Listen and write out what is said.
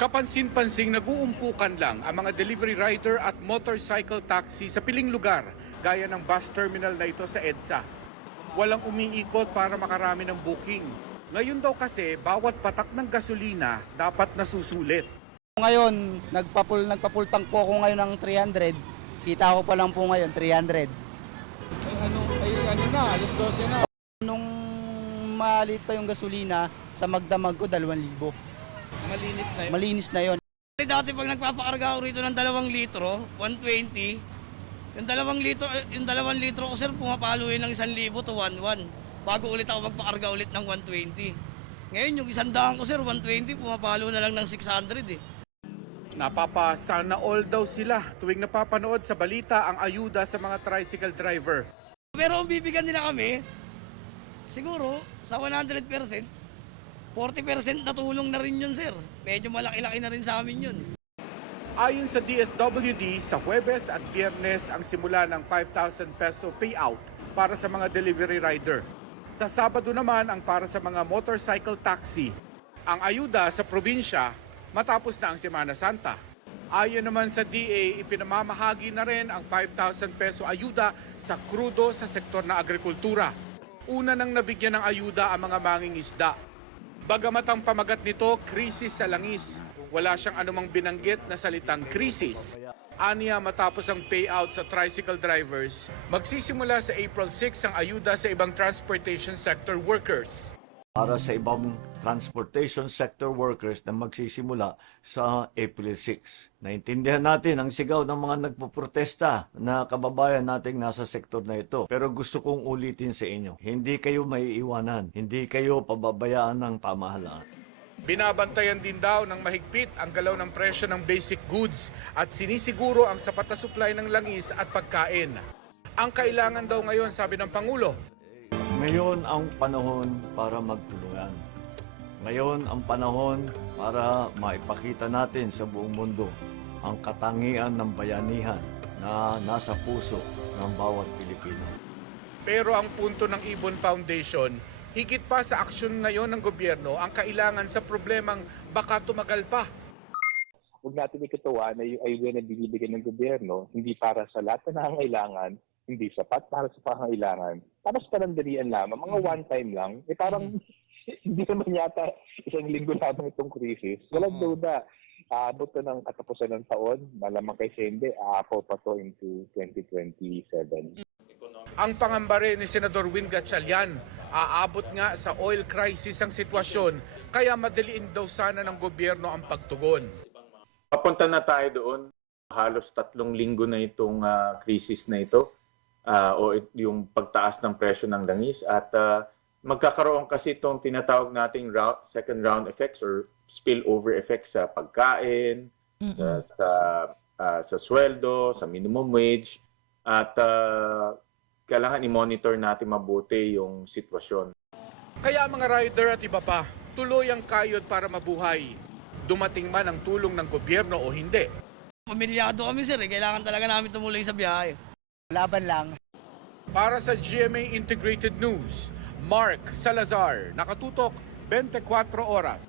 Kapansin-pansing nag-uumpukan lang ang mga delivery rider at motorcycle taxi sa piling lugar gaya ng bus terminal na ito sa EDSA. Walang umiikot para makarami ng booking. Ngayon daw kasi bawat patak ng gasolina dapat nasusulit. Ngayon, nagpa-full tank po ako ngayon ng 300. Kita ko pa lang po ngayon 300. Ano na, alas 12 na. Nung maliit pa yung gasolina, sa magdamag ko 2,000. Malinis na yun. Malinis na yon. Dati pag nagpapakarga ako rito ng 2 litro, 120, yung 2 litro ko sir, pumapalo yun ng 1,000 to 1,100 bago ulit ako magpakarga ulit ng 120. Ngayon yung 100 ko sir, 120, pumapalo na lang ng 600 eh. Napapasana all daw sila tuwing napapanood sa balita ang ayuda sa mga tricycle driver. Pero kung bibigyan nila kami, siguro sa 100%, 40% na tulong na rin yun sir. Medyo malaki-laki na rin sa amin yun. Ayon sa DSWD, sa Huwebes at Biyernes ang simula ng 5,000 peso payout para sa mga delivery rider. Sa Sabado naman ang para sa mga motorcycle taxi. Ang ayuda sa probinsya matapos na ang Semana Santa. Ayon naman sa DA, ipinamamahagi na rin ang 5,000 peso ayuda sa krudo sa sektor na agrikultura. Una nang nabigyan ng ayuda ang mga mangingisda. Bagamat ang pamagat nito, krisis sa langis. Wala siyang anumang binanggit na salitang krisis. Aniya matapos ang payout sa tricycle drivers, magsisimula sa April 6 ang ayuda sa ibang transportation sector workers. Para sa ibang transportation sector workers na magsisimula sa April 6. Naintindihan natin ang sigaw ng mga nagpoprotesta na kababayan nating nasa sektor na ito. Pero gusto kong ulitin sa inyo, hindi kayo maiiwanan, hindi kayo pababayaan ng pamahalaan. Binabantayan din daw ng mahigpit ang galaw ng presyo ng basic goods at sinisiguro ang sapat na supply ng langis at pagkain. Ang kailangan daw ngayon, sabi ng Pangulo, ngayon ang panahon para magtulungan. Ngayon ang panahon para maipakita natin sa buong mundo ang katangian ng bayanihan na nasa puso ng bawat Pilipino. pero ang punto ng Ibon Foundation, higit pa sa aksyon ngayon ng gobyerno ang kailangan sa problemang baka tumagal pa. Huwag natin ikatuwa na yung ayuda na binibigyan ng gobyerno, hindi para sa lahat na nangangailangan, hindi sapat para sa pangangailangan. Para sa panandalian lamang, mga one time lang, parang hindi naman yata isang linggo lamang itong krisis. Walang duda, aabot na ng katapusan ng taon, malamang kay Sende, aapaw pa to into 2027. Ang pangamba rin ni Senador Win Gatchalian, aabot nga sa oil crisis ang sitwasyon, kaya madaliin daw sana ng gobyerno ang pagtugon. Papunta na tayo doon. Halos 3 linggo na itong krisis na ito o yung pagtaas ng presyo ng langis at magkakaroon kasi itong tinatawag nating second round effects or spillover effects sa pagkain, sa sweldo, sa minimum wage at kailangan i-monitor natin mabuti yung sitwasyon. Kaya mga rider at iba pa, tuloy ang kayod para mabuhay. Dumating man ang tulong ng gobyerno o hindi. Pamilyado kami sir, kailangan talaga namin tumuloy sa biyahe. Laban lang. Para sa GMA Integrated News, Mark Salazar, nakatutok 24 oras.